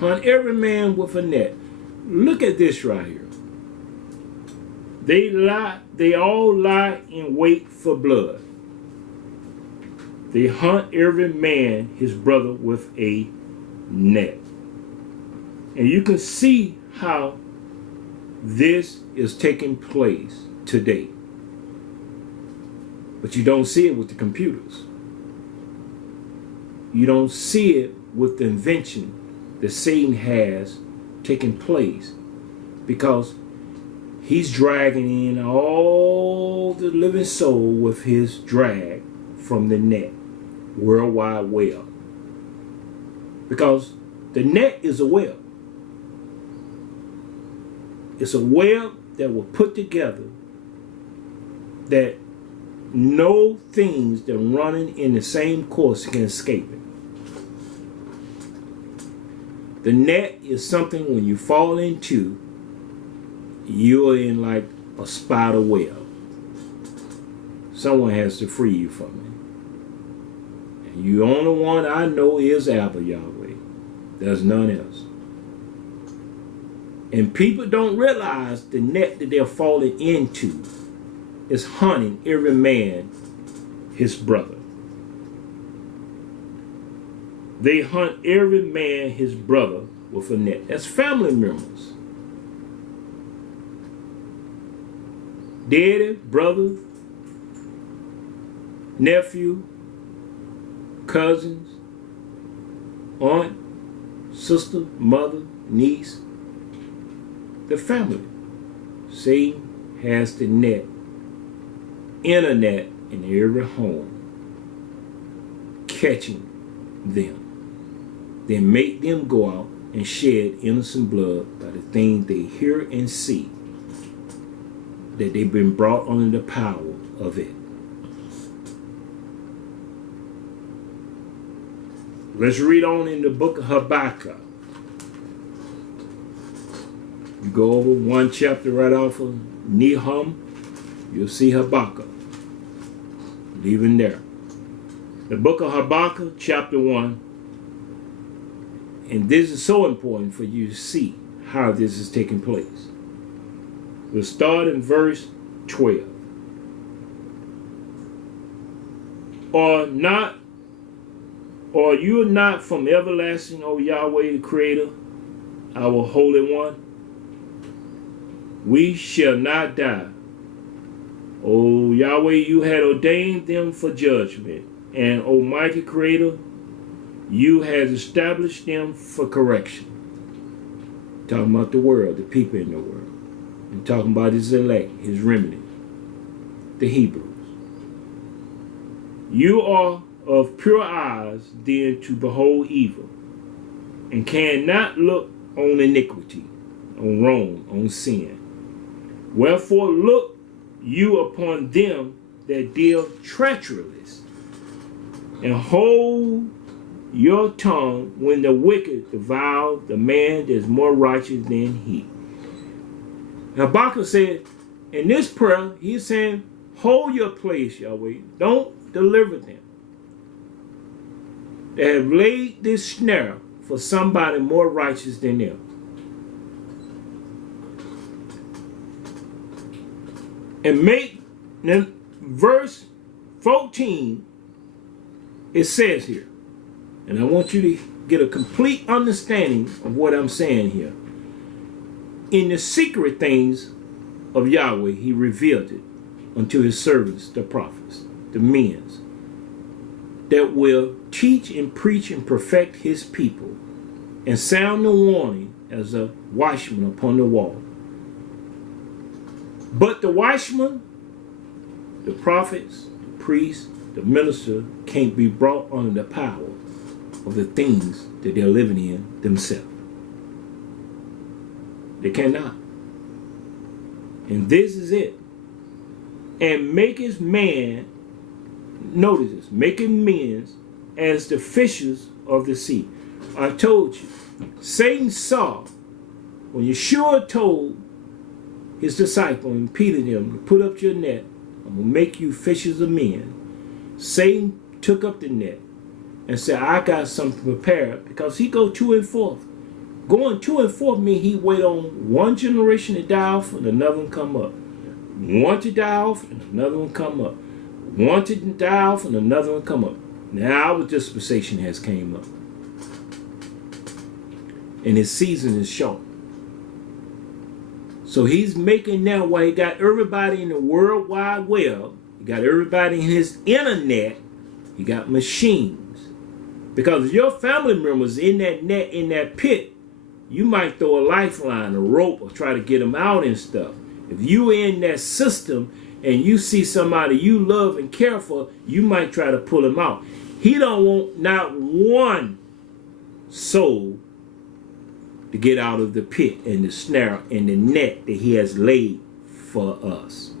Hunt every man with a net. Look at this right here. They all lie in wait for blood. They hunt every man his brother with a net. And you can see how this is taking place today. But you don't see it with the computers. You don't see it with the invention that Satan has taken place, because he's dragging in all the living soul with his drag from the net, World Wide Web. Because the net is a web. It's a web that will put together that no things that are running in the same course can escape it. The net is something when you fall into, you're in like a spider web. Someone has to free you from it. And the only one I know is Abba Yahweh. There's none else. And people don't realize the net that they're falling into is hunting every man his brother. They hunt every man his brother with a net. That's family members. Daddy, brother, nephew, cousins, aunt, sister, mother, niece. The family. Satan has the net, internet in every home, catching them. Then make them go out and shed innocent blood by the things they hear and see, that they've been brought under the power of it. Let's read on in the book of Habakkuk. You go over one chapter right off of Nahum, you'll see Habakkuk. Leaving there. The book of Habakkuk, chapter 1. And this is so important for you to see how this is taking place. We'll start in verse 12. Are you not from everlasting, O Yahweh the Creator, our Holy One? We shall not die. O Yahweh, you had ordained them for judgment, and Almighty Creator, you had established them for correction. Talking about the world, the people in the world. And talking about his elect, his remnant, the Hebrews. You are of pure eyes then to behold evil, and cannot look on iniquity, on wrong, on sin. Wherefore look you upon them that deal treacherously, and hold your tongue when the wicked devour the man that is more righteous than he. Habakkuk said, in this prayer, he's saying, hold your place, Yahweh. Don't deliver them. They have laid this snare for somebody more righteous than them. And make, then verse 14, it says here, and I want you to get a complete understanding of what I'm saying here. In the secret things of Yahweh, he revealed it unto his servants, the prophets, the men, that will teach and preach and perfect his people, and sound the warning as a watchman upon the wall. But the watchman, the prophets, the priests, the minister can't be brought under the power of the things that they're living in themselves. They cannot. And this is it. And maketh man, notice this, making men as the fishes of the sea. I told you, Satan saw, when Yeshua told his disciple and Peter them to put up your net, I'm going to make you fishers of men. Satan took up the net and said, I got something prepared, because he go to and forth Going to and forth means he wait on one generation to die off and another one come up. One to die off and another one come up. One to die off and another one come up. Now our dispensation has came up. And his season is short. So he's making now where he got everybody in the World Wide Web. He got everybody in his internet. He got machines. Because if your family members in that net, in that pit, you might throw a lifeline, a rope, or try to get them out and stuff. If you in that system and you see somebody you love and care for, you might try to pull them out. He don't want not one soul to get out of the pit and the snare and the net that he has laid for us.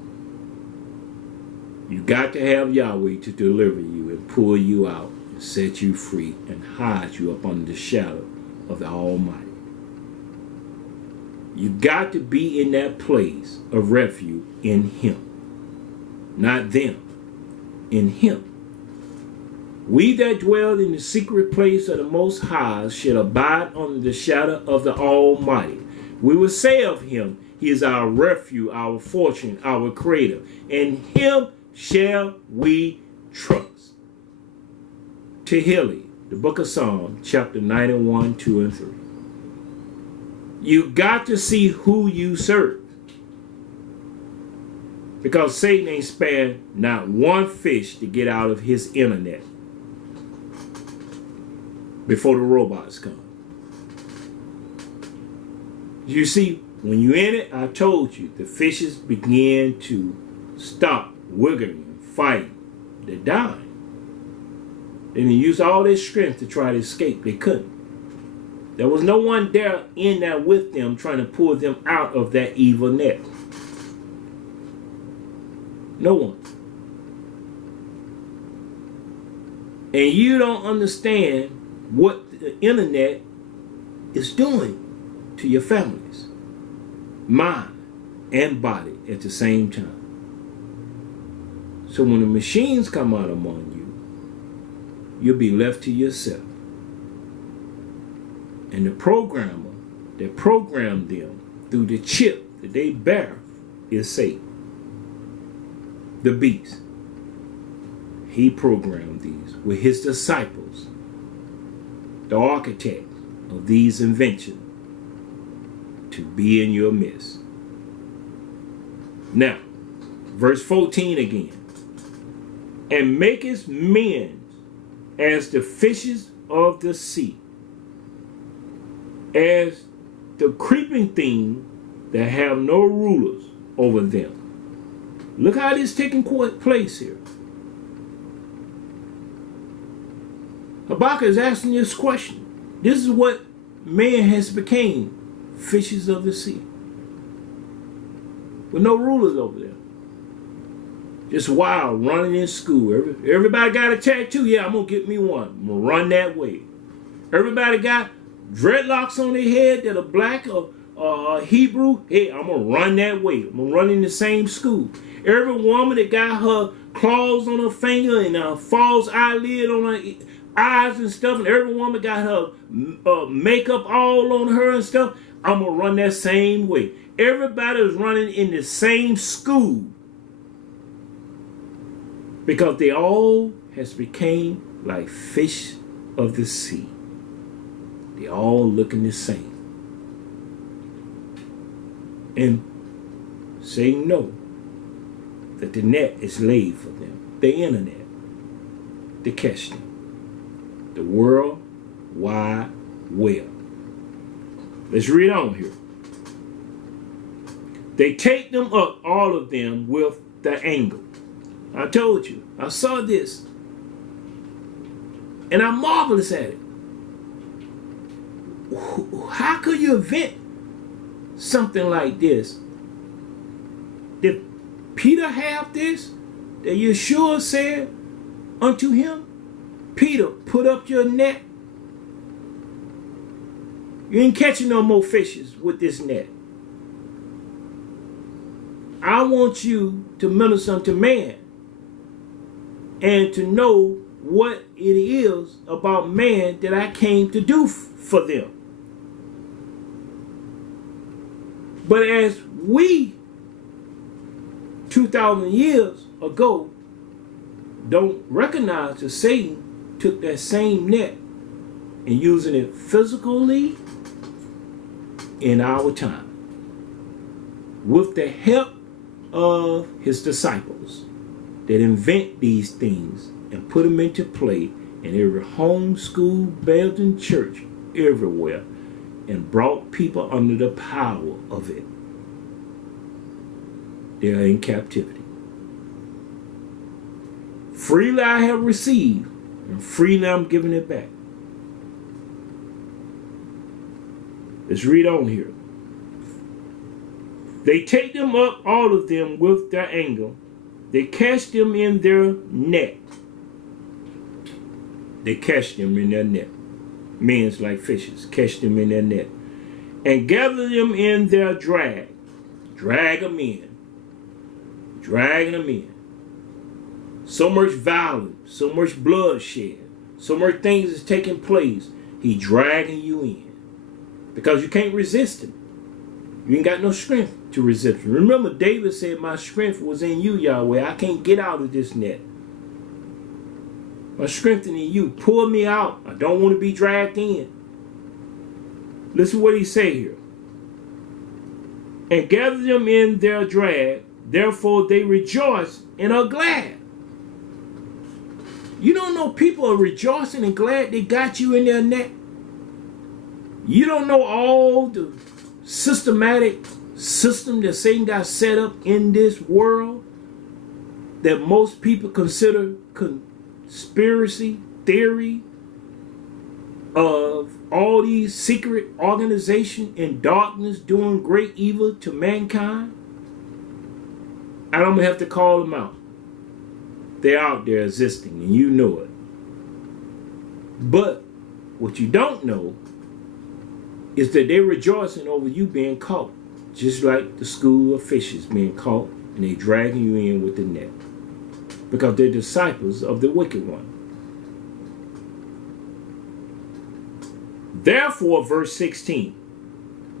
You got to have Yahweh to deliver you and pull you out and set you free and hide you up under the shadow of the Almighty. You got to be in that place of refuge in him. Not them. In him. We that dwell in the secret place of the Most High shall abide under the shadow of the Almighty. We will say of him, he is our refuge, our fortune, our creator. In him shall we trust. Tehillim, the book of Psalms, chapter 91, 2 and 3. You got to see who you serve. Because Satan ain't spared not one fish to get out of his internet before the robots come. You see, when you're in it, I told you, the fishes begin to stop wiggling and fighting. They're dying. And they used all their strength to try to escape. They couldn't. There was no one there in there with them trying to pull them out of that evil net. No one. And you don't understand what the internet is doing to your families, mind and body at the same time. So when the machines come out among you, you'll be left to yourself. And the programmer that programmed them through the chip that they bear is Satan, the beast. He programmed these with his disciples, the architects of these inventions, to be in your midst. Now, verse 14 again. And maketh men as the fishes of the sea, as the creeping thing that have no rulers over them. Look how this is taking place here. Habakkuk is asking this question. This is what man has became, fishes of the sea, with no rulers over them. Just wild, running in school. Everybody got a tattoo. Yeah, I'm going to get me one. I'm going to run that way. Everybody got dreadlocks on their head that are black or Hebrew. Hey, I'm going to run that way. I'm going to run in the same school. Every woman that got her claws on her finger and a false eyelid on her eyes and stuff, and every woman got her makeup all on her and stuff, I'm going to run that same way. Everybody is running in the same school because they all has became like fish of the sea. They all looking the same. And Satan know that the net is laid for them. The internet. To catch them. The World Wide Web. Let's read on here. They take them up, all of them, with the angle. I told you. I saw this. And I'm marvelous at it. How could you invent something like this? Did Peter have this? That Yeshua said unto him, Peter, put up your net. You ain't catching no more fishes with this net. I want you to minister unto man and to know what it is about man that I came to do for them. But as we 2,000 years ago don't recognize that Satan took that same net and using it physically in our time with the help of his disciples that invent these things and put them into play in every homeschool, Belgian church, everywhere, and brought people under the power of it. They are in captivity. Freely I have received, and freely I'm giving it back. Let's read on here. They take them up, all of them, with their anger. They catch them in their net. They catch them in their net. Men's like fishes, catch them in their net. And gather them in their drag. Drag them in. Dragging them in. So much violence, so much bloodshed, so much things is taking place. He dragging you in. Because you can't resist him. You ain't got no strength to resist him. Remember, David said, my strength was in you, Yahweh. I can't get out of this net. My strength in you. Pull me out. I don't want to be dragged in. Listen to what he say here. And gather them in their drag. Therefore they rejoice and are glad. You don't know people are rejoicing and glad they got you in their net. You don't know all the systematic system that Satan got set up in this world that most people consider conspiracy theory of all these secret organizations in darkness doing great evil to mankind. And I'm going to have to call them out. They're out there existing, and you know it. But what you don't know is that they're rejoicing over you being caught, just like the school of fishes being caught, and they dragging you in with the net, because they're disciples of the wicked one. Therefore, verse 16,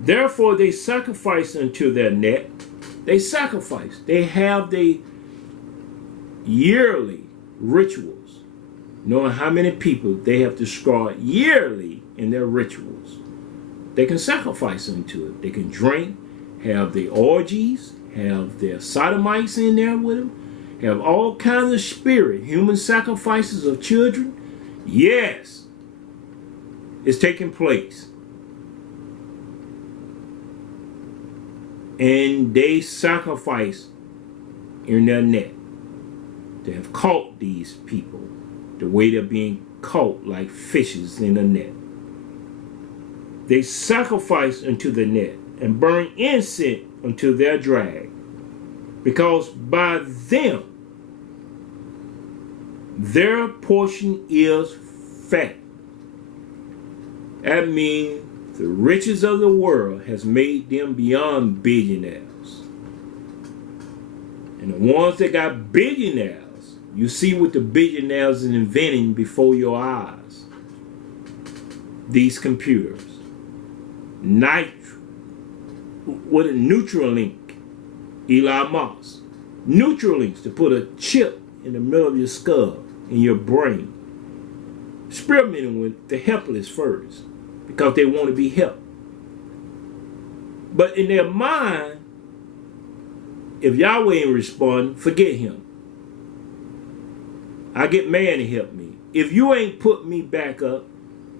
therefore they sacrifice unto their net. They sacrifice. They have the yearly rituals, knowing how many people they have destroyed yearly in their rituals. They can sacrifice unto it. They can drink, have the orgies, have their sodomites in there with them, have all kinds of spirit, human sacrifices of children. Yes, it's taking place. And they sacrifice in their net. They have caught these people the way they're being caught like fishes in a net. They sacrifice unto the net and burn incense unto their drag, because by them their portion is fat. That means the riches of the world has made them beyond billionaires. And the ones that got billionaires, you see what the billionaires are inventing before your eyes. These computers. What a Neuralink, Elon Musk. Neuralinks to put a chip in the middle of your skull, in your brain. Experimenting with the helpless first, because they want to be helped. But in their mind, if Yahweh ain't respond, forget him. I get man to help me. If you ain't put me back up,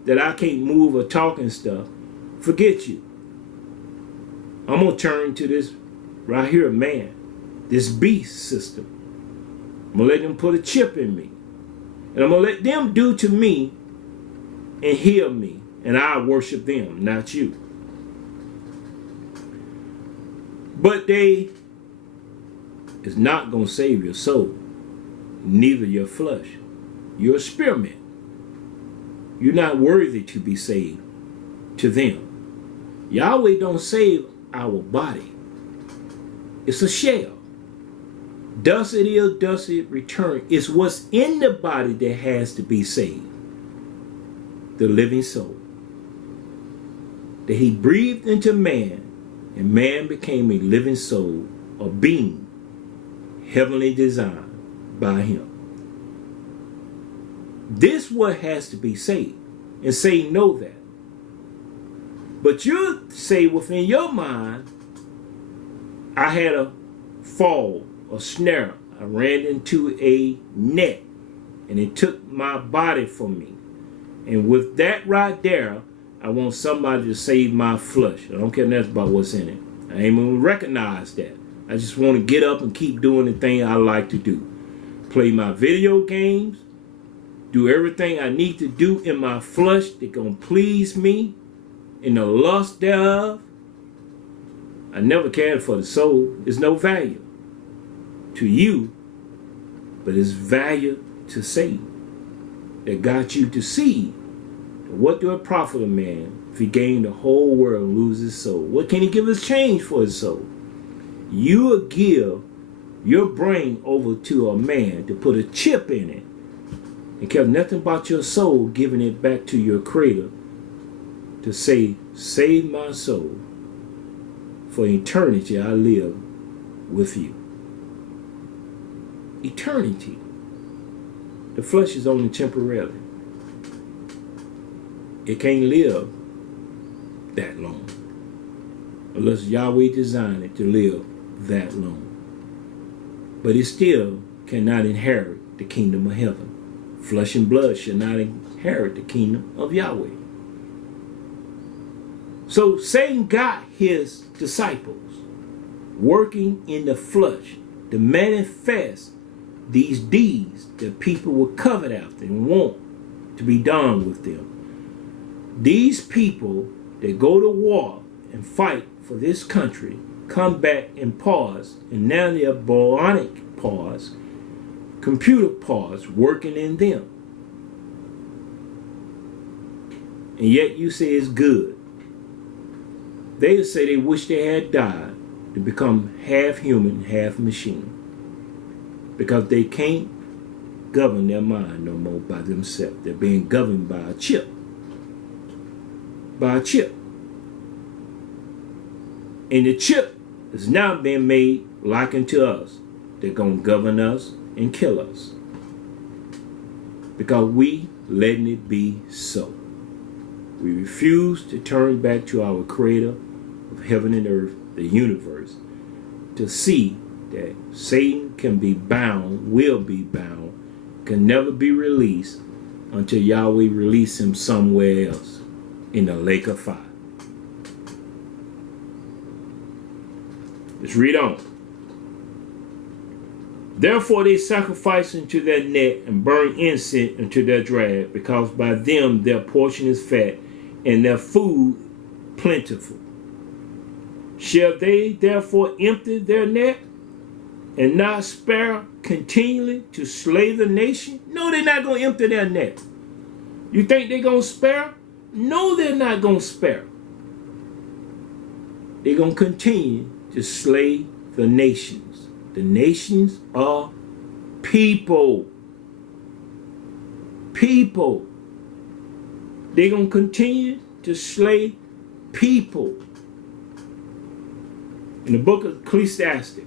that I can't move or talk and stuff, forget you. I'm going to turn to this right here, man. This beast system. I'm going to let them put a chip in me. And I'm going to let them do to me and heal me. And I worship them, not you. But they is not going to save your soul. Neither your flesh. You're a spearmint. You're not worthy to be saved to them. Yahweh don't save our body. It's a shell. Thus it is, thus it return. It's what's in the body that has to be saved. The living soul. That he breathed into man and man became a living soul, a being, heavenly designed by him. This what has to be saved, and Satan know that. But you say within your mind, I had a fall, a snare. I ran into a net, and it took my body from me. And with that right there, I want somebody to save my flesh. I don't care nothing about what's in it. I ain't even recognize that. I just want to get up and keep doing the thing I like to do. Play my video games. Do everything I need to do in my flesh that's going to please me in the lust thereof. I never cared for the soul. There's no value to you, but it's value to Satan that got you to see. What do it profit a man if he gain the whole world and lose his soul? What can he give as change for his soul? You will give your brain over to a man to put a chip in it and care nothing about your soul, giving it back to your creator to say, save my soul. For eternity I live with you. Eternity. The flesh is only temporarily. It can't live that long unless Yahweh designed it to live that long. But it still cannot inherit the kingdom of heaven. Flesh and blood shall not inherit the kingdom of Yahweh. So Satan got his disciples working in the flesh to manifest these deeds that people will covet after and want to be done with them. These people that go to war and fight for this country come back and pause, and now they're bionic pause, computer pause working in them. And yet you say it's good. They say they wish they had died to become half human, half machine. Because they can't govern their mind no more by themselves. They're being governed by a chip. By a chip. And the chip is now being made like unto us. They're going to govern us and kill us. Because we letting it be so. We refuse to turn back to our creator of heaven and earth, the universe, to see that Satan can be bound, will be bound, can never be released until Yahweh release him somewhere else in the lake of fire. Let's read on. Therefore they sacrifice unto their net and burn incense unto their drag, because by them their portion is fat and their food plentiful. Shall they therefore empty their net and not spare continually to slay the nation? No, they're not going to empty their net. You think they're going to spare? No, they're not going to spare. They're going to continue to slay the nations. The nations are people. People. They're going to continue to slay people. In the book of Ecclesiastes.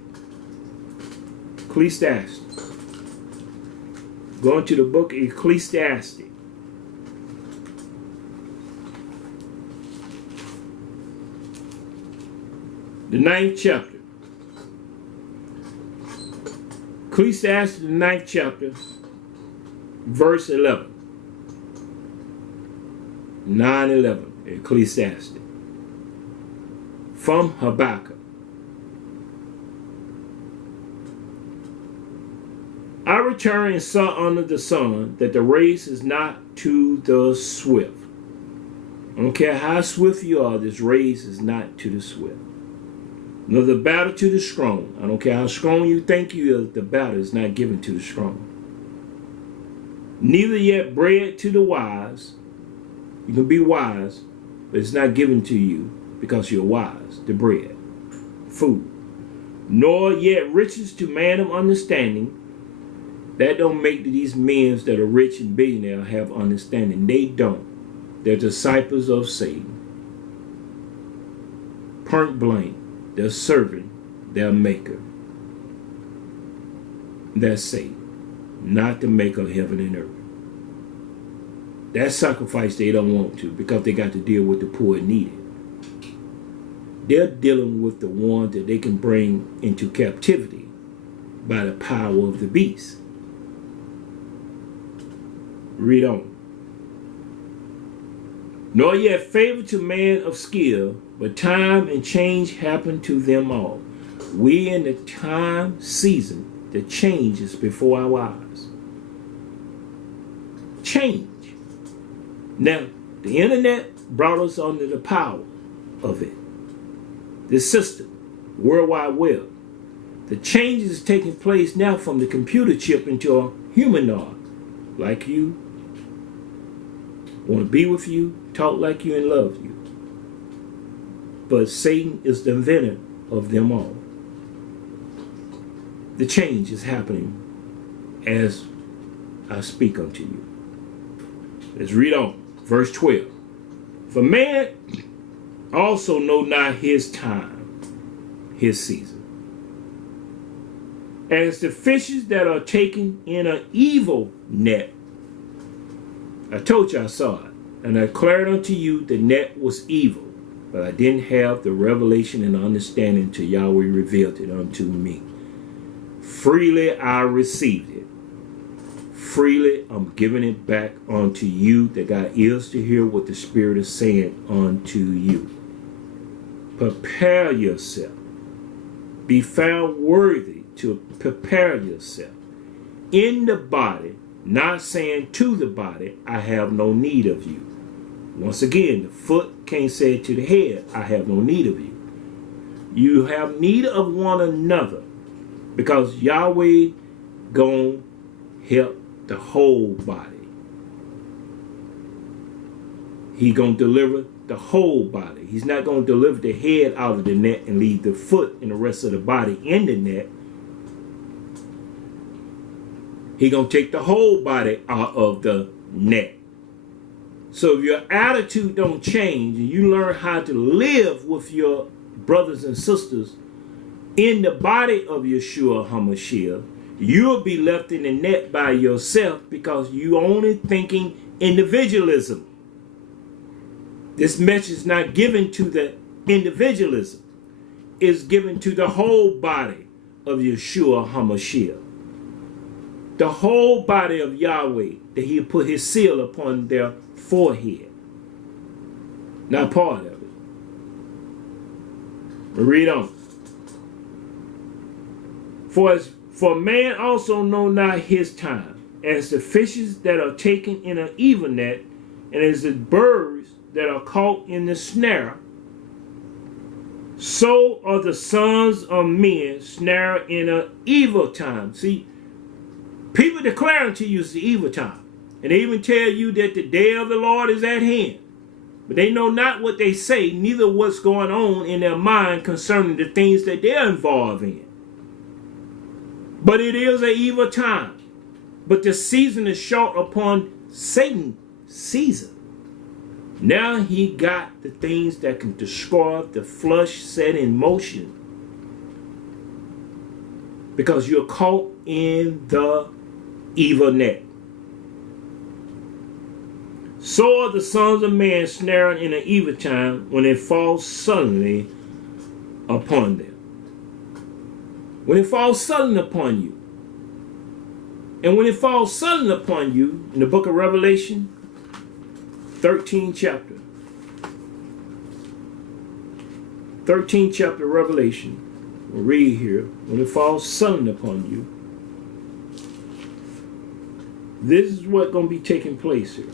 Going to the book of Ecclesiastes. The 9th chapter. Ecclesiastes, the 9th chapter, verse 11. 9:11, Ecclesiastes. From Habakkuk. I returned and saw under the sun that the race is not to the swift. I don't care how swift you are, this race is not to the swift. Nor the battle to the strong. I don't care how strong you think you are, the battle is not given to the strong. Neither yet bread to the wise. You can be wise, but it's not given to you because you're wise. The bread, food. Nor yet riches to man of understanding. That don't make these men that are rich and billionaire have understanding. They don't. They're disciples of Satan. Point blank. their servant, their maker. That's Satan, not the maker of heaven and earth. That sacrifice they don't want to, because they got to deal with the poor and needy. They're dealing with the one that they can bring into captivity by the power of the beast. Read on. Nor yet favor to man of skill, but time and change happen to them all. We in the time season, the change is before our eyes. Change. Now, the internet brought us under the power of it. The system, World Wide Web. The change is taking place now from the computer chip into a humanoid, like you, want to be with you, talk like you, and love you. But Satan is the inventor of them all. The change is happening as I speak unto you. Let's read on. Verse 12. For man also know not his time, his season. As the fishes that are taken in an evil net. I told you I saw it, and I declared unto you the net was evil, but I didn't have the revelation and understanding till Yahweh revealed it unto me. Freely I received it. Freely I'm giving it back unto you that got ears to hear what the Spirit is saying unto you. Prepare yourself. Be found worthy to prepare yourself in the body, not saying to the body, I have no need of you. Once again, the foot can't say to the head, I have no need of you. You have need of one another, because Yahweh gonna help the whole body. He gonna deliver the whole body. He's not gonna deliver the head out of the net and leave the foot and the rest of the body in the net. He gonna take the whole body out of the net. So if your attitude don't change and you learn how to live with your brothers and sisters in the body of Yeshua HaMashiach, you'll be left in the net by yourself, because you only thinking individualism. This message is not given to the individualism. It's given to the whole body of Yeshua HaMashiach. The whole body of Yahweh, that he put his seal upon their forehead. Not part of it. But read on. For man also know not his time, as the fishes that are taken in an evil net, and as the birds that are caught in the snare, so are the sons of men snared in an evil time. See, people declaring to you it's the evil time. And they even tell you that the day of the Lord is at hand. But they know not what they say, neither what's going on in their mind concerning the things that they're involved in. But it is an evil time. But the season is short upon Satan's season. Now he got the things that can destroy the flesh set in motion. Because you're caught in the evil net. So are the sons of man snared in an evil time, when it falls suddenly upon them. When it falls suddenly upon you. And when it falls suddenly upon you, in the book of Revelation, 13th chapter. 13th chapter of Revelation. We'll read here. When it falls suddenly upon you. This is what's going to be taking place here.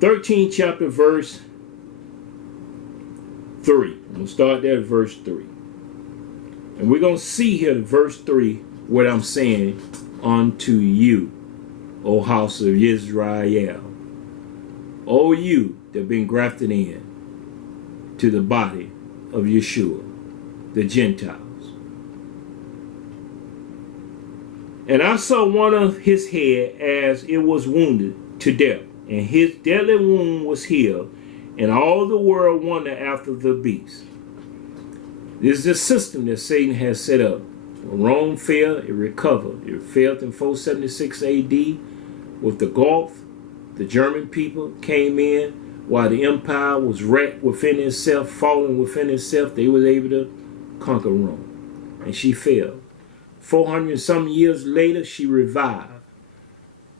13th chapter, verse 3. I'm going to start there at verse 3. And we're going to see here in verse 3 what I'm saying unto you, O house of Israel. O you that have been grafted in to the body of Yeshua, the Gentiles. And I saw one of his head as it was wounded to death, and his deadly wound was healed, and all the world wonder after the beast. This is the system that Satan has set up. When Rome fell, it recovered. It failed in 476 AD with the Gulf. The German people came in while the empire was wrecked within itself, falling within itself. They were able to conquer Rome, and she fell. 400 and some years later, she revived.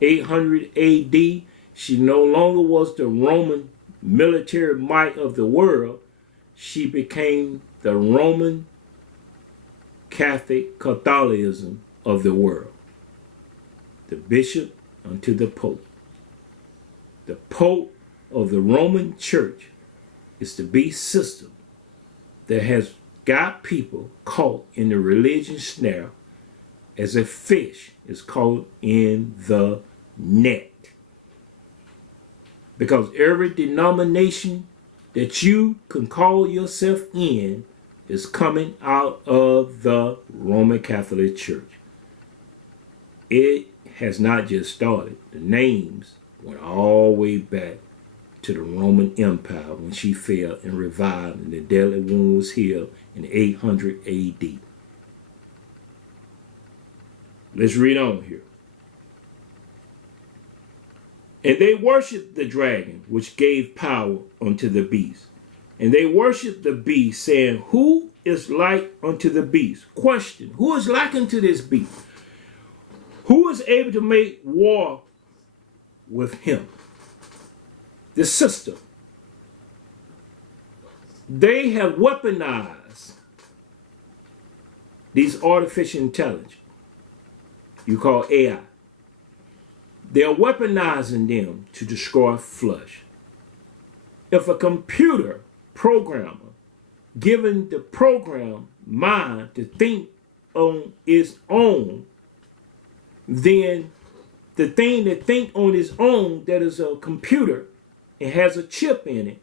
800 AD, she no longer was the Roman military might of the world. She became the Roman Catholicism of the world. The bishop unto the pope. The pope of the Roman church is the beast system that has got people caught in the religion snare as a fish is caught in the net. Because every denomination that you can call yourself in is coming out of the Roman Catholic Church. It has not just started. The names went all the way back to the Roman Empire when she fell and revived and the deadly wound was healed in 800 AD. Let's read on here. And they worshiped the dragon, which gave power unto the beast. And they worshiped the beast, saying, who is like unto the beast? Question, who is like unto this beast? Who is able to make war with him? The system. They have weaponized these artificial intelligence. You call AI. They're weaponizing them to destroy flesh. If a computer programmer given the program mind to think on its own, then the thing that think on its own, that is a computer, it has a chip in it,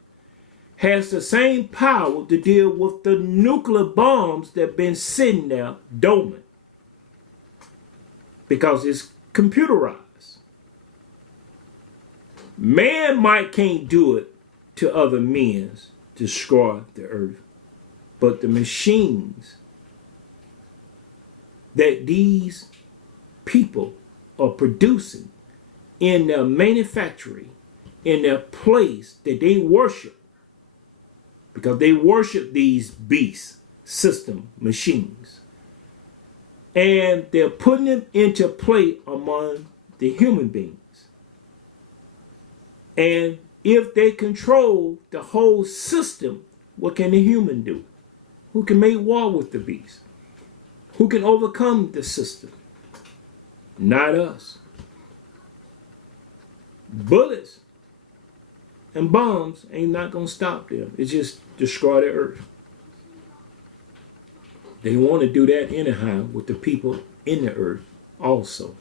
has the same power to deal with the nuclear bombs that have been sitting there dormant. Because it's computerized. Man might can't do it to other men to destroy the earth. But the machines that these people are producing in their manufacturing, in their place that they worship, because they worship these beast system machines, and they're putting them into play among the human beings. And if they control the whole system, what can the human do? Who can make war with the beast? Who can overcome the system? Not us. Bullets and bombs ain't not going to stop them. It's just destroy the earth. They want to do that anyhow with the people in the earth also.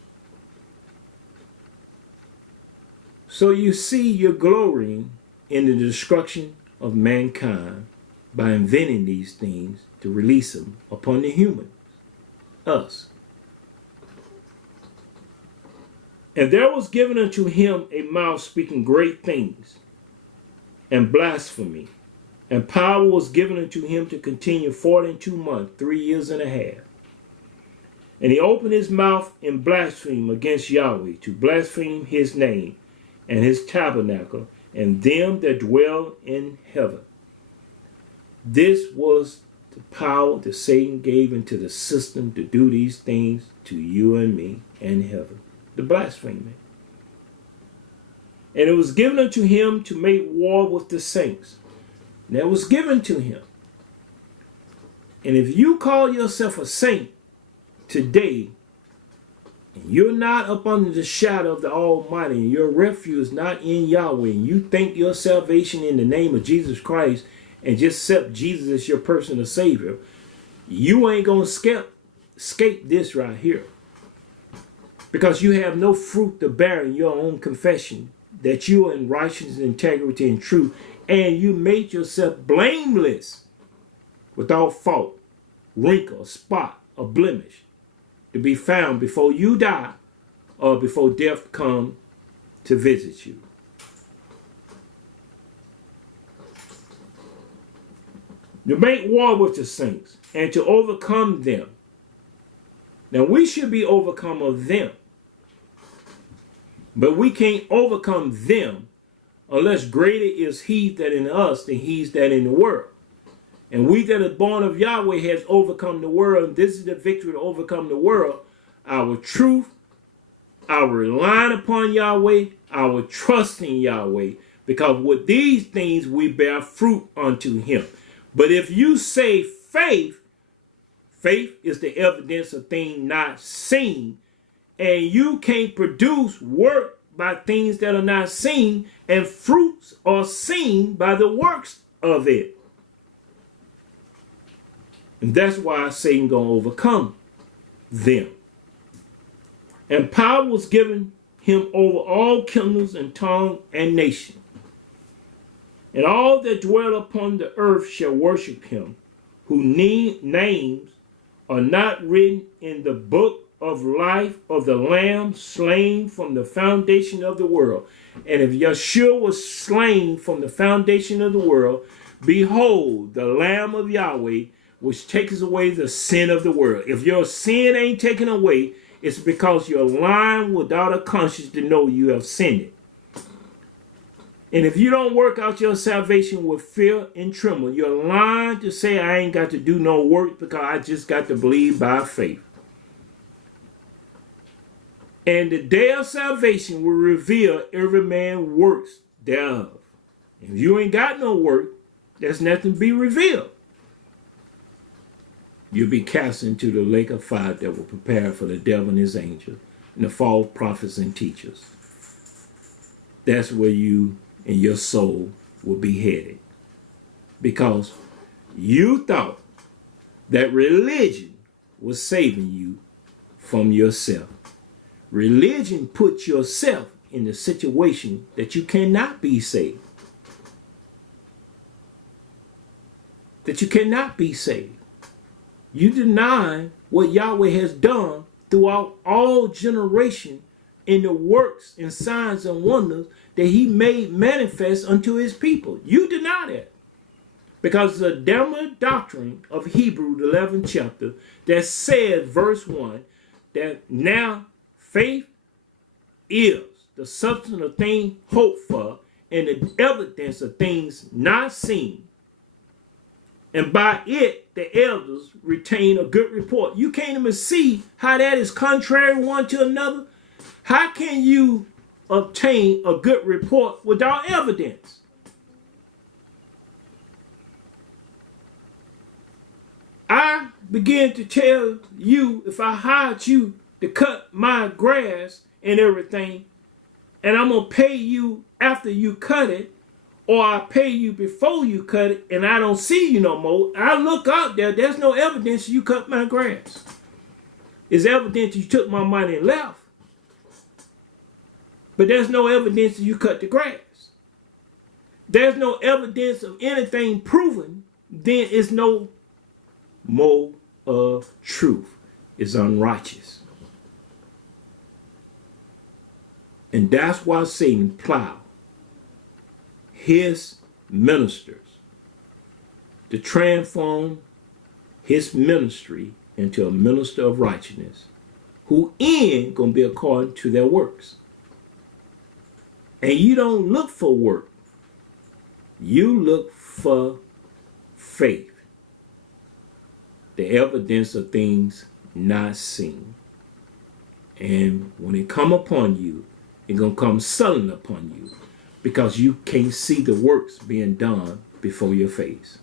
So you see, you're glorying in the destruction of mankind by inventing these things to release them upon the humans, us. And there was given unto him a mouth speaking great things and blasphemy. And power was given unto him to continue 42 months, 3 years and a half. And he opened his mouth in blasphemy against Yahweh, to blaspheme his name and his tabernacle and them that dwell in heaven. This was the power that Satan gave into the system to do these things to you and me in heaven. The blasphemy. And it was given unto him to make war with the saints. And that was given to him. And if you call yourself a saint today, and you're not up under the shadow of the Almighty, and your refuge is not in Yahweh, and you think your salvation in the name of Jesus Christ, and just accept Jesus as your personal Savior, you ain't going to escape this right here. Because you have no fruit to bear in your own confession that you are in righteousness, integrity, and truth, and you made yourself blameless, without fault, wrinkle, spot, or blemish, to be found before you die or before death come to visit you. to make war with the saints and to overcome them. Now we should be overcome of them, but we can't overcome them unless greater is he that in us than he's that in the world. And we that are born of Yahweh has overcome the world. And this is the victory to overcome the world. Our truth, our relying upon Yahweh, our trusting Yahweh. Because with these things we bear fruit unto him. But if you say faith, faith is the evidence of things not seen. And you can't produce work by things that are not seen. And fruits are seen by the works of it. And that's why Satan gonna overcome them. And power was given him over all kingdoms and tongue and nation. And all that dwell upon the earth shall worship him, whose names are not written in the book of life of the Lamb slain from the foundation of the world. And if Yeshua was slain from the foundation of the world, behold, the Lamb of Yahweh, which takes away the sin of the world. If your sin ain't taken away, it's because you're lying without a conscience to know you have sinned it. And if you don't work out your salvation with fear and tremble, you're lying to say I ain't got to do no work because I just got to believe by faith. And the day of salvation will reveal every man's works thereof. If you ain't got no work, there's nothing to be revealed. You'll be cast into the lake of fire that will prepare for the devil and his angels and the false prophets and teachers. That's where you and your soul will be headed. Because you thought that religion was saving you from yourself. Religion puts yourself in a situation that you cannot be saved. That you cannot be saved. You deny what Yahweh has done throughout all generation in the works and signs and wonders that he made manifest unto his people. You deny that. Because the dominant doctrine of Hebrew, the 11th chapter, that says, verse 1, that now faith is the substance of things hoped for and the evidence of things not seen. And by it, the elders retain a good report. You can't even see how that is contrary one to another. How can you obtain a good report without evidence? I begin to tell you, if I hired you to cut my grass and everything, and I'm going to pay you after you cut it, or I pay you before you cut it and I don't see you no more, I look out there, there's no evidence you cut my grass. It's evidence you took my money and left. But there's no evidence that you cut the grass. There's no evidence of anything proven, then it's no more of truth. It's unrighteous. And that's why Satan plowed his ministers to transform his ministry into a minister of righteousness, who end gonna be according to their works. And you don't look for work, you look for faith, the evidence of things not seen. And when it come upon you, it's gonna come suddenly upon you, because you can't see the works being done before your face.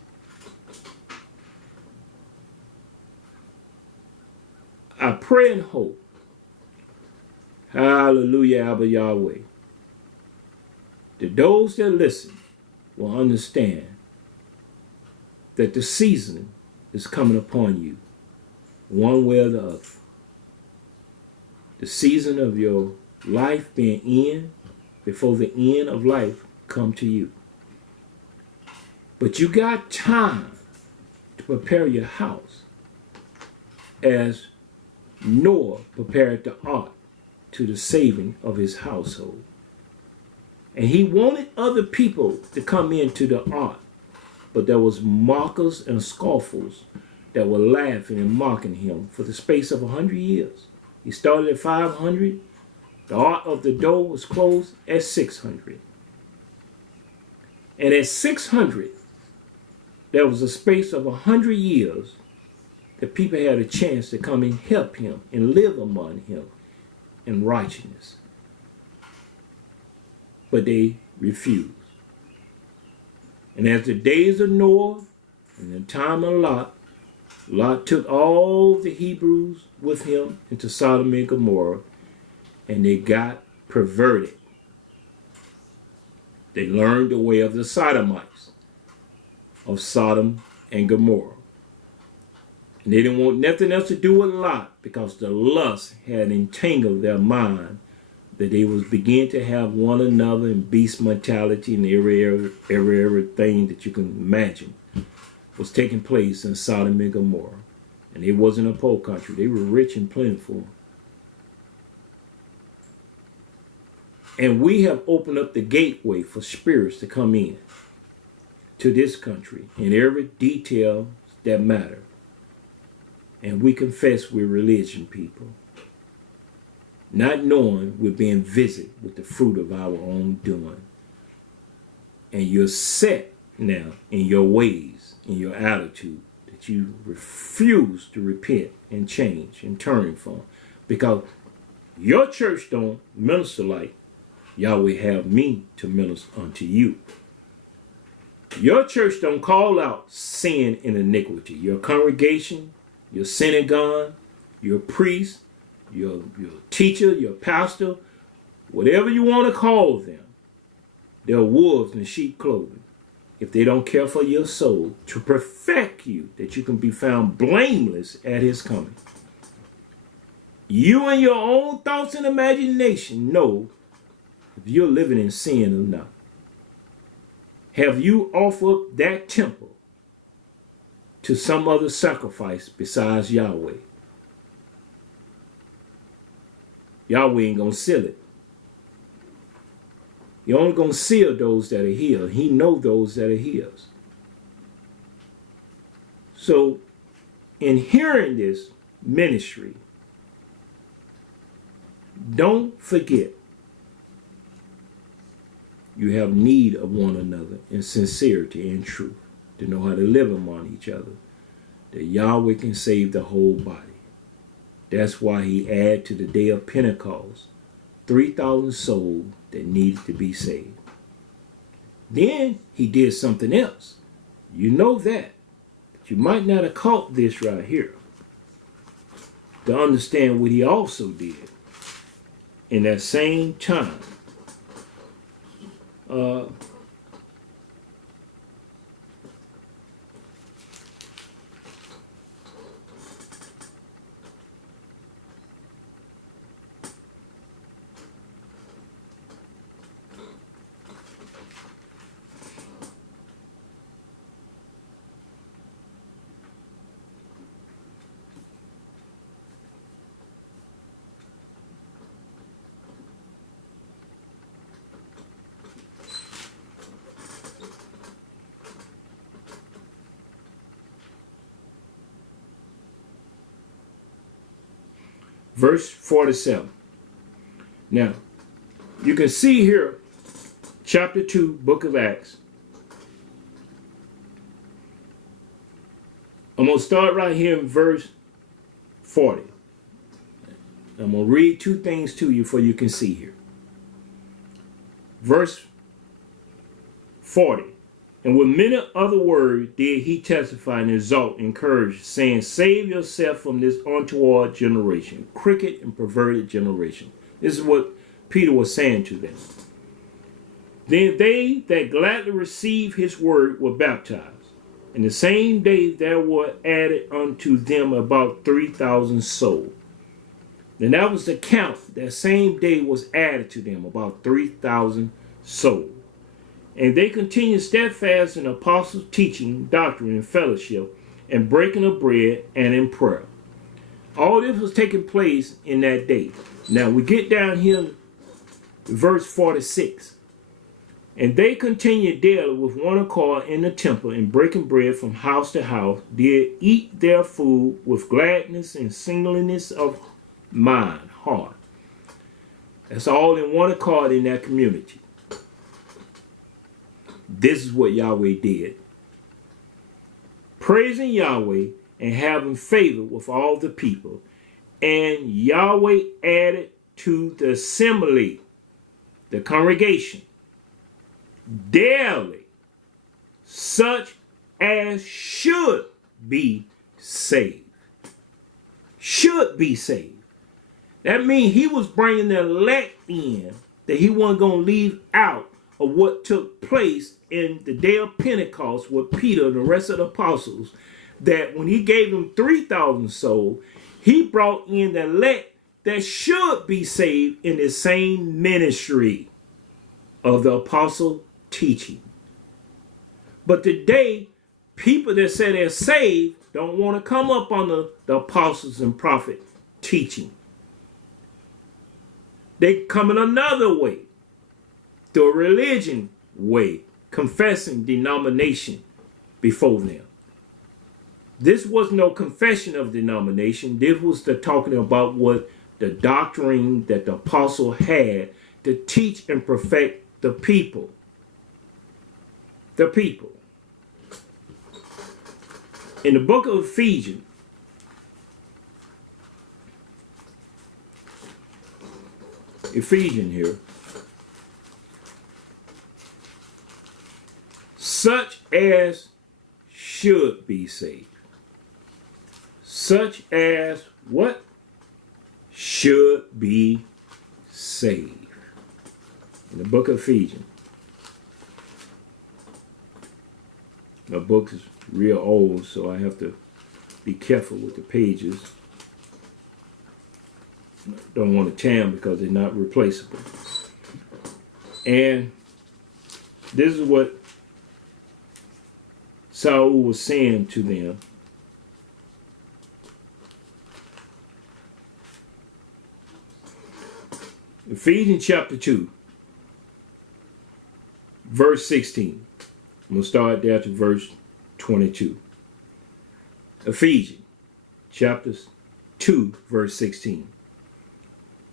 I pray and hope, hallelujah, Abba Yahweh, that those that listen will understand that the season is coming upon you, one way or the other. The season of your life being in, before the end of life come to you. But you got time to prepare your house as Noah prepared the ark to the saving of his household. And he wanted other people to come into the ark but there was mockers and scoffers that were laughing and mocking him for the space of 100 years. He started at 500. The art of the door was closed at 600. And at 600, there was a space of 100 years that people had a chance to come and help him and live among him in righteousness. But they refused. And as the days of Noah and the time of Lot, Lot took all the Hebrews with him into Sodom and Gomorrah, and they got perverted. They learned the way of the Sodomites of Sodom and Gomorrah. And they didn't want nothing else to do with Lot because the lust had entangled their mind that they was beginning to have one another in beast mentality and everything that you can imagine was taking place in Sodom and Gomorrah. And it wasn't a poor country. They were rich and plentiful. And we have opened up the gateway for spirits to come in to this country in every detail that matter. And we confess we're religion people, not knowing we're being visited with the fruit of our own doing. And you're set now in your ways, in your attitude, that you refuse to repent and change and turn from. Because your church don't minister like Yahweh have me to minister unto you. Your church don't call out sin and iniquity. Your congregation, your synagogue, your priest, your teacher, your pastor, whatever you want to call them, they're wolves in sheep clothing. If they don't care for your soul to perfect you, that you can be found blameless at his coming. You and your own thoughts and imagination know if you're living in sin or not. Have you offered that temple to some other sacrifice besides Yahweh? Yahweh ain't gonna seal it. You're only gonna seal those that are his. He know those that are his. So in hearing this ministry, don't forget you have need of one another in sincerity and truth to know how to live among each other, that Yahweh can save the whole body. That's why he added to the day of Pentecost 3,000 souls that needed to be saved. Then he did something else. You know that. But you might not have caught this right here to understand what he also did in that same time. Verse 47. Now, you can see here, chapter 2, book of Acts. I'm going to start right here in verse 40. I'm going to read two things to you for you can see here. Verse 40. And with many other words did he testify and exalt, encourage, saying, save yourself from this untoward generation, crooked and perverted generation. This is what Peter was saying to them. Then they that gladly received his word were baptized. And the same day there were added unto them about 3,000 souls. And that was the count. That same day was added to them about 3,000 souls. And they continued steadfast in apostles' teaching, doctrine, and fellowship, and breaking of bread, and in prayer. All this was taking place in that day. Now we get down here, verse 46. And they continued daily with one accord in the temple, and breaking bread from house to house, did eat their food with gladness and singleness of mind, heart. That's all in one accord in that community. This is what Yahweh did. Praising Yahweh and having favor with all the people. And Yahweh added to the assembly, the congregation, daily, such as should be saved. Should be saved. That means he was bringing the elect in, that he wasn't going to leave out of what took place in the day of Pentecost with Peter and the rest of the apostles, that when he gave them 3,000 souls, he brought in the elect that should be saved in the same ministry of the apostle teaching. But today, people that say they're saved don't want to come up on the apostles and prophet teaching. They come in another way, the religion way, confessing denomination before them. This was no confession of denomination. This was the talking about what the doctrine that the apostle had to teach and perfect the people. The people. In the book of Ephesians, here, such as should be saved. Such as what? Should be saved. In the book of Ephesians. My book is real old, so I have to be careful with the pages. Don't want to tear them because they're not replaceable. And this is what Saul was saying to them. Ephesians chapter 2, verse 16. I'm going to start there to verse 22. Ephesians chapter 2, verse 16.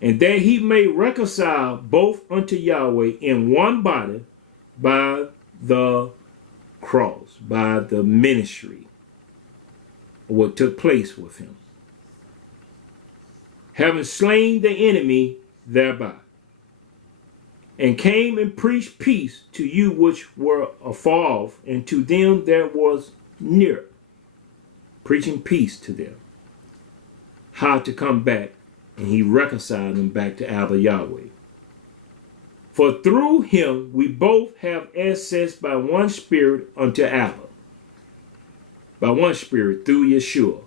And that he may reconcile both unto Yahweh in one body by the cross, by the ministry, what took place with him, having slain the enemy thereby, and came and preached peace to you which were afar off, and to them that was near, preaching peace to them, how to come back, and he reconciled them back to Abba Yahweh. For through him we both have access by one Spirit unto Abba, by one Spirit through Yeshua.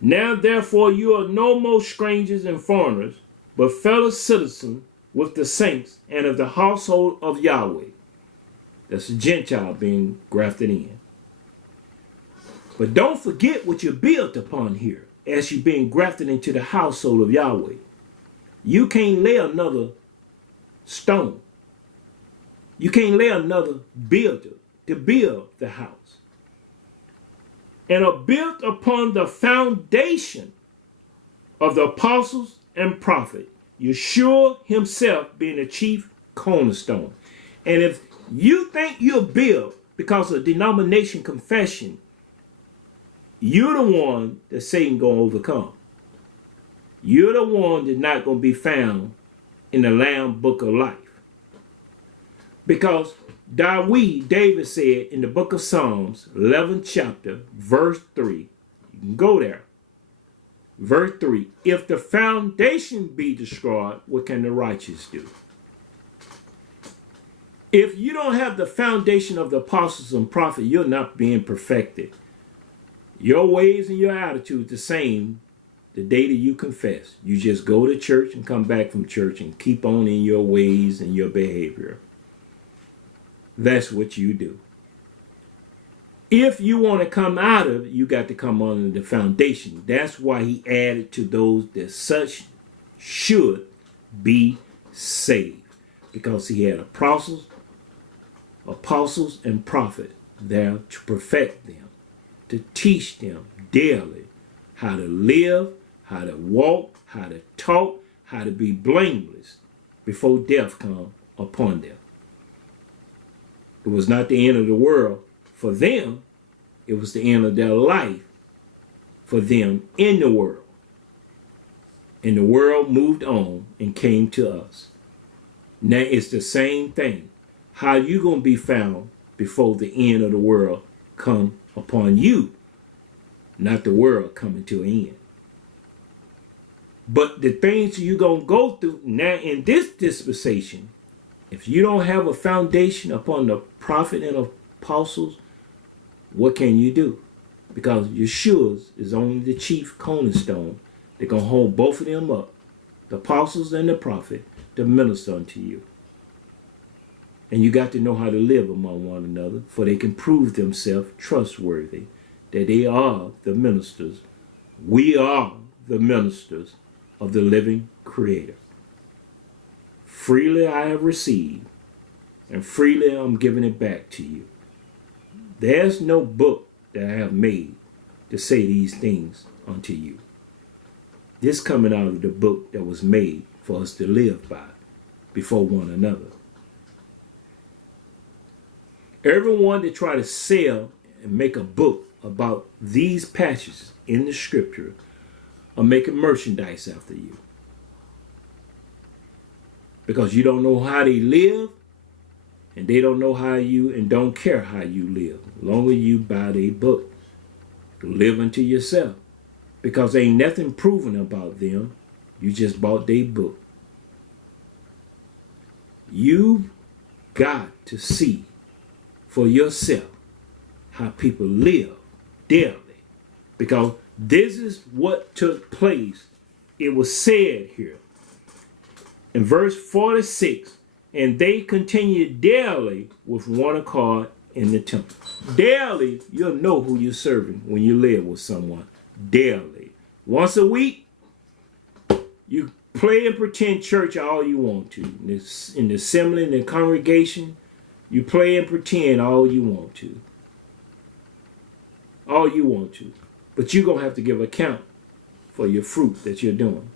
Now therefore you are no more strangers and foreigners, but fellow citizens with the saints and of the household of Yahweh. That's a Gentile being grafted in. But don't forget what you're built upon here as you're being grafted into the household of Yahweh. You can't lay another stone. You can't lay another builder to build the house. And are built upon the foundation of the apostles and prophets, Yeshua himself being the chief cornerstone. And if you think you're built because of denomination confession, you're the one that Satan going to overcome. You're the one that's not going to be found in the Lamb Book of Life. Because David said in the book of Psalms, 11th chapter, verse 3, you can go there. Verse 3, if the foundation be destroyed, what can the righteous do? If you don't have the foundation of the apostles and prophets, you're not being perfected. Your ways and your attitude the same the day that you confess. You just go to church and come back from church and keep on in your ways and your behavior. That's what you do. If you want to come out of it, you got to come under the foundation. That's why he added to those that such should be saved. because he had apostles and prophets there to perfect them, to teach them daily how to live, how to walk, how to talk, how to be blameless before death come upon them. It was not the end of the world for them. It was the end of their life for them in the world. And the world moved on and came to us. Now it's the same thing. How you going to be found before the end of the world come upon you, not the world coming to an end. But the things you're going to go through now in this dispensation, if you don't have a foundation upon the prophet and apostles, what can you do? Because Yeshua is only the chief cornerstone. They're going to hold both of them up, the apostles and the prophet, to minister unto you. And you got to know how to live among one another, for they can prove themselves trustworthy, that they are the ministers. We are the ministers of the living Creator. Freely I have received, and freely I'm giving it back to you. There's no book that I have made to say these things unto you. This coming out of the book that was made for us to live by before one another. Everyone that try to sell and make a book about these passages in the scripture are making merchandise after you. Because you don't know how they live, and they don't know how you, and don't care how you live. Long as you buy their book, live unto yourself. Because ain't nothing proven about them. You just bought their book. You got to see for yourself how people live daily. Because this is what took place. It was said here in verse 46, and they continued daily with one accord in the temple. Daily, you'll know who you're serving when you live with someone. Daily. Once a week, you play and pretend church all you want to. In the assembly, in the congregation, you play and pretend all you want to. All you want to. But you're going to have to give account for your fruit that you're doing.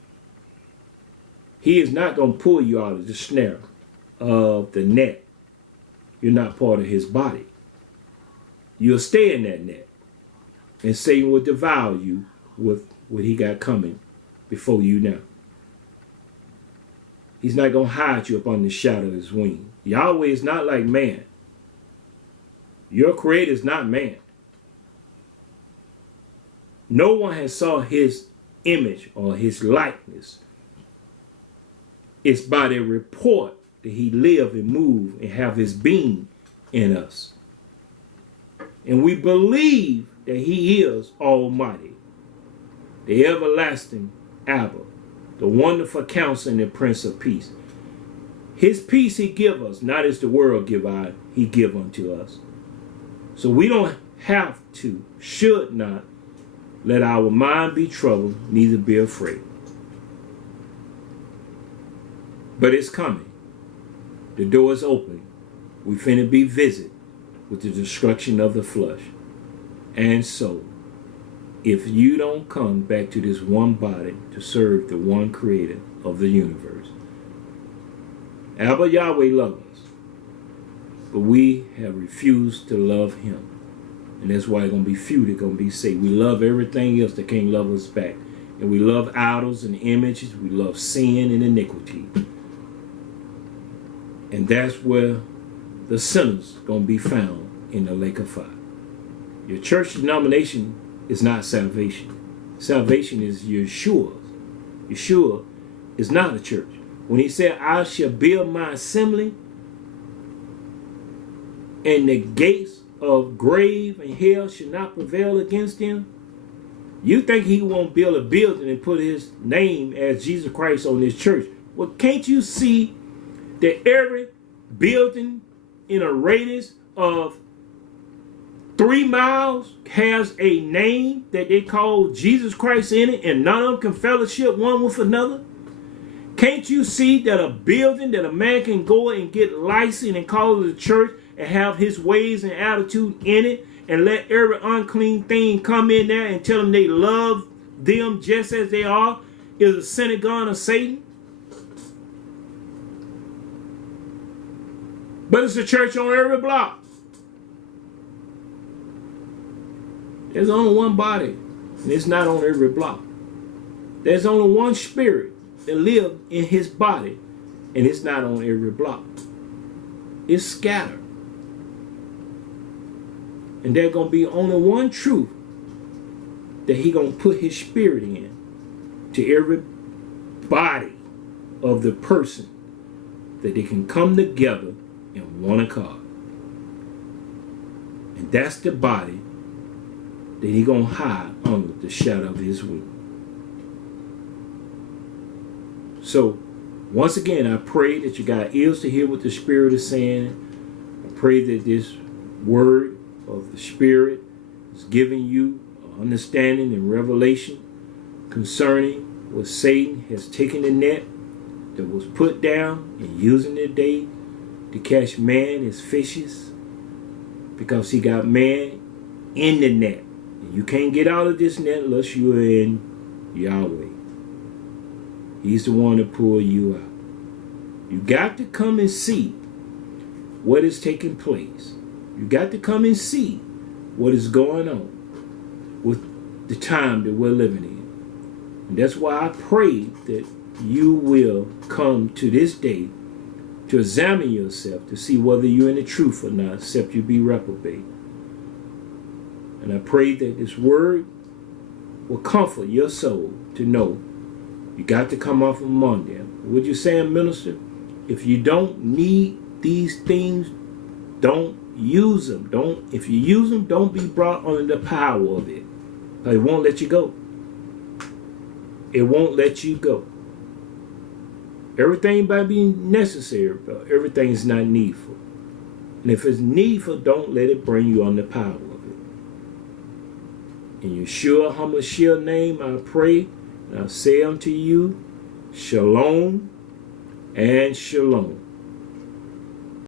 He is not going to pull you out of the snare of the net. You're not part of his body. You'll stay in that net. And Satan will devour you with what he got coming before you now. He's not going to hide you up under the shadow of his wing. Yahweh is not like man. Your creator is not man. No one has saw his image or his likeness. It's by the report that he live and move and have his being in us. And we believe that he is almighty, the everlasting Abba, the wonderful counselor and the Prince of Peace. His peace he give us, not as the world give out, he give unto us. So we don't have to, should not, let our mind be troubled, neither be afraid. But it's coming. The door is open. We finna be visited with the destruction of the flesh. And so, if you don't come back to this one body to serve the one creator of the universe, Abba Yahweh loves us, but we have refused to love him. And that's why it's going to be few that going to be saved. We love everything else that can't love us back. And we love idols and images. We love sin and iniquity. And that's where the sinners going to be found in the lake of fire. Your church denomination is not salvation. Salvation is Yeshua. Yeshua is not a church. When he said, I shall build my assembly, and the gates of grave and hell shall not prevail against them. You think he won't build a building and put his name as Jesus Christ on his church? Well, can't you see that every building in a radius of 3 miles has a name that they call Jesus Christ in it, and none of them can fellowship one with another? Can't you see that a building that a man can go and get licensed and call it a church and have his ways and attitude in it and let every unclean thing come in there and tell them they love them just as they are is a synagogue of Satan? But it's a church on every block. There's only one body, and it's not on every block. There's only one spirit that lives in his body, and it's not on every block. It's scattered. And there's going to be only one truth that he going to put his spirit in to every body of the person, that they can come together in one accord. And that's the body that he going to hide under the shadow of his wing. So, once again, I pray that you got ears to hear what the Spirit is saying. I pray that this word of the Spirit is giving you understanding and revelation concerning what Satan has taken the net that was put down and using it today to catch man as fishes, because he got man in the net. And you can't get out of this net unless you are in Yahweh. He's the one to pull you out. You got to come and see what is taking place. You got to come and see what is going on with the time that we're living in. And that's why I pray that you will come to this day to examine yourself to see whether you're in the truth or not, except you be reprobate. And I pray that this word will comfort your soul to know you got to come off among them. What you saying, minister? If you don't need these things, don't use them. If you use them, don't be brought under the power of it. It won't let you go. It won't let you go. Everything by being necessary, but everything is not needful. And if it's needful, don't let it bring you under power of it. In Yeshua HaMashiach's name, I pray. And I say unto you, Shalom and Shalom.